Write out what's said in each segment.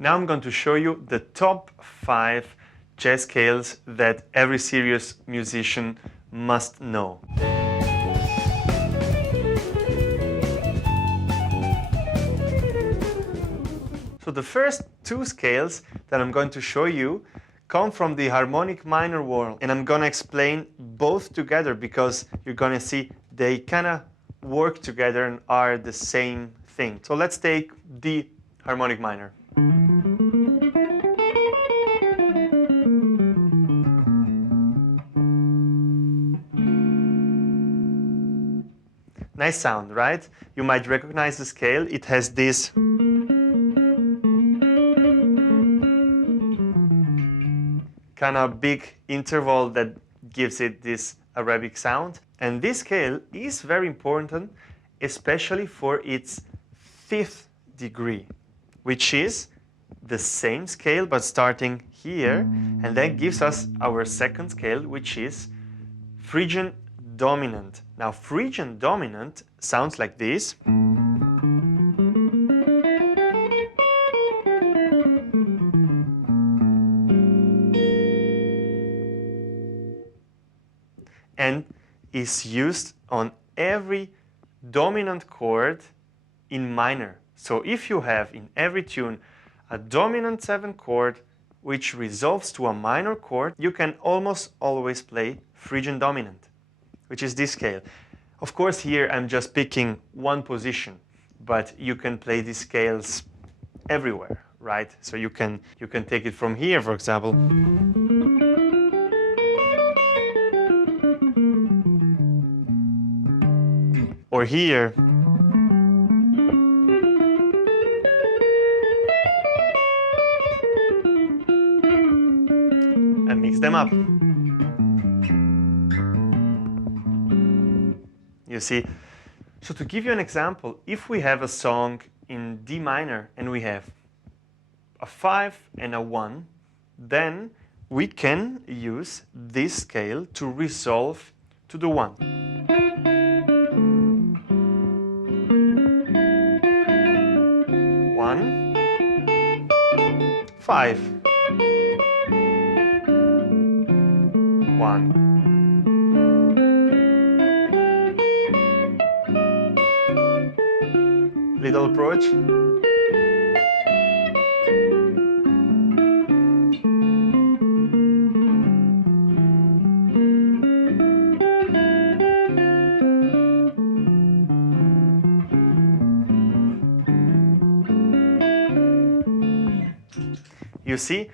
Now I'm going to show you the top 5 jazz scales that every serious musician must know. So the first 2 scales that I'm going to show you come from the harmonic minor world, and I'm going to explain both together because you're going to see they kind of work together and are the same thing. So let's take the harmonic minor. Nice sound, right? You might recognize the scale. It has this kind of big interval that gives it this Arabic sound. And this scale is very important, especially for its 5th degree, which is the same scale but starting here, and that gives us our second scale, which is Phrygian dominant. Now, Phrygian dominant sounds like this. And is used on every dominant chord in minor. So if you have in every tune a dominant 7 chord which resolves to a minor chord, you can almost always play Phrygian dominant, which is this scale. Of course, here I'm just picking one position, but you can play these scales everywhere, right? So you can take it from here, for example. Or here. And mix them up. You see? So to give you an example, if we have a song in D minor and we have a 5 and a 1, then we can use this scale to resolve to the 1. One, 5, 1. Little approach. You see,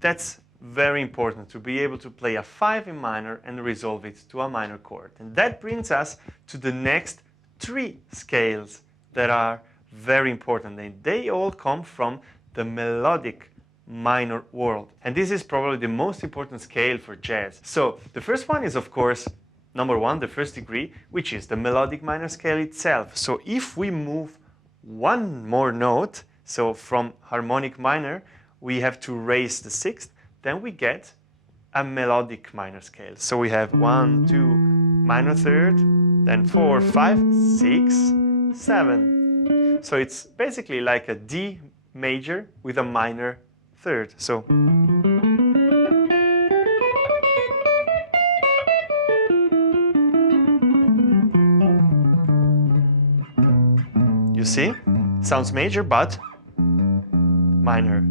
that's very important to be able to play a 5 in minor and resolve it to a minor chord. And that brings us to the next 3 scales that are very important, and they all come from the melodic minor world. And this is probably the most important scale for jazz. So the first one is, of course, number 1, the 1st degree, which is the melodic minor scale itself. So if we move one more note, so from harmonic minor, we have to raise the 6th, then we get a melodic minor scale. So we have 1, 2, minor 3rd, then 4, 5, 6, 7. So it's basically like a D major with a minor 3rd. So you see, sounds major but minor.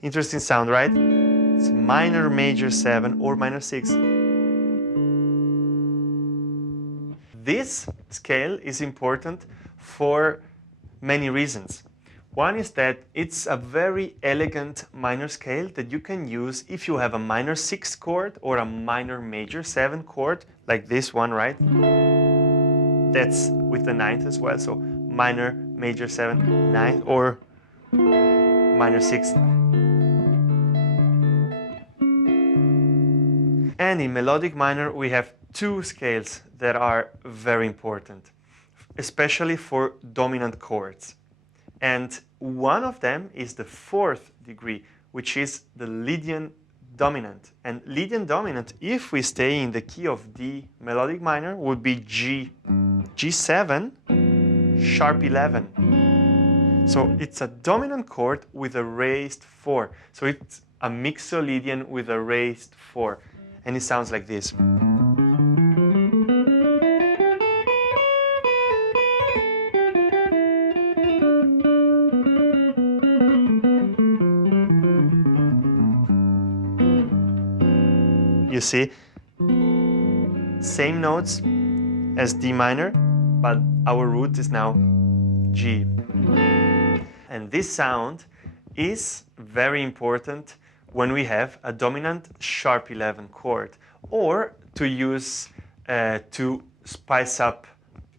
Interesting sound, right? It's minor major 7 or minor 6. This scale is important for many reasons. One is that it's a very elegant minor scale that you can use if you have a minor 6 chord or a minor major 7 chord, like this one, right? That's with the 9th as well, so minor major 7, 9, or minor 6. And in melodic minor, we have 2 scales that are very important. especially for dominant chords. And one of them is the fourth degree, which is the Lydian dominant. And Lydian dominant, if we stay in the key of D melodic minor, would be G, G7, sharp 11. So it's a dominant chord with a raised 4. So it's a mixolydian with a raised 4. And it sounds like this. You see, same notes as D minor, but our root is now G. And this sound is very important when we have a dominant sharp 11 chord, or to use to spice up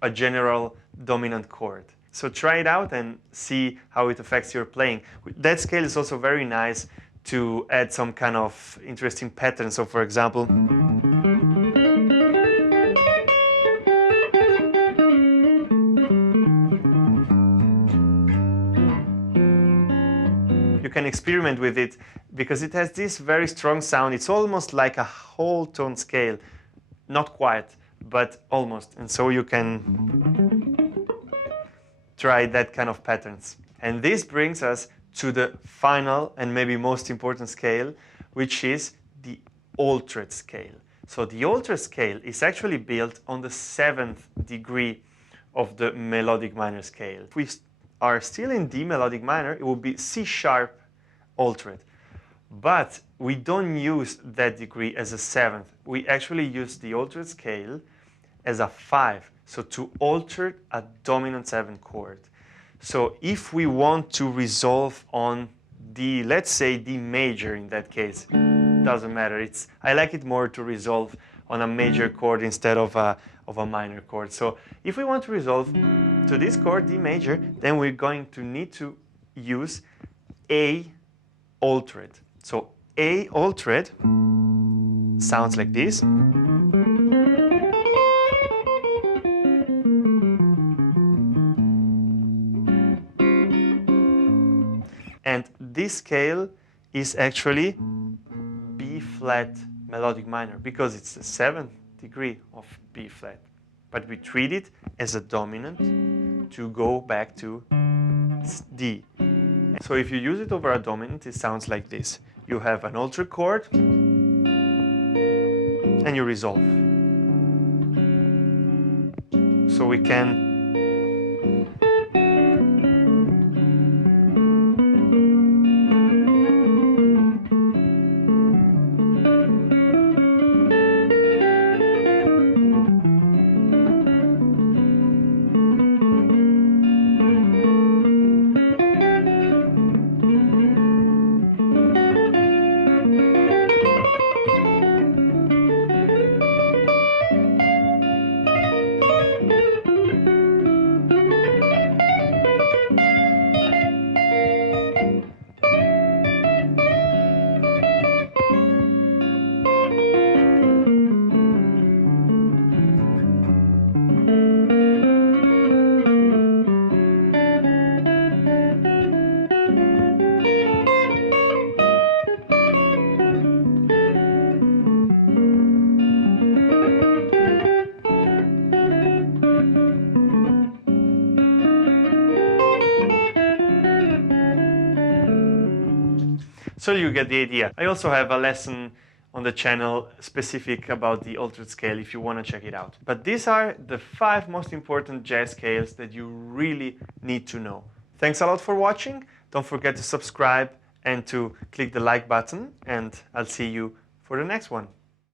a general dominant chord. So try it out and see how it affects your playing. That scale is also very nice to add some kind of interesting pattern. So for example, you can experiment with it because it has this very strong sound. It's almost like a whole tone scale. Not quite, but almost. And so you can try that kind of patterns. And this brings us to the final and maybe most important scale, which is the altered scale. So the altered scale is actually built on the 7th degree of the melodic minor scale. If we are still in D melodic minor, it would be C sharp altered. But we don't use that degree as a 7th. We actually use the altered scale as a 5. So to alter a dominant 7 chord. So if we want to resolve on D, let's say D major in that case, doesn't matter. I like it more to resolve on a major chord instead of a minor chord. So if we want to resolve to this chord, D major, then we're going to need to use A altered. So A altered sounds like this. And this scale is actually B flat melodic minor because it's the 7th degree of B flat. But we treat it as a dominant to go back to D. So if you use it over a dominant, it sounds like this. You have an altered chord and you resolve. So we can So you get the idea. I also have a lesson on the channel specific about the altered scale if you want to check it out. But these are the 5 most important jazz scales that you really need to know. Thanks a lot for watching. Don't forget to subscribe and to click the like button, and I'll see you for the next one.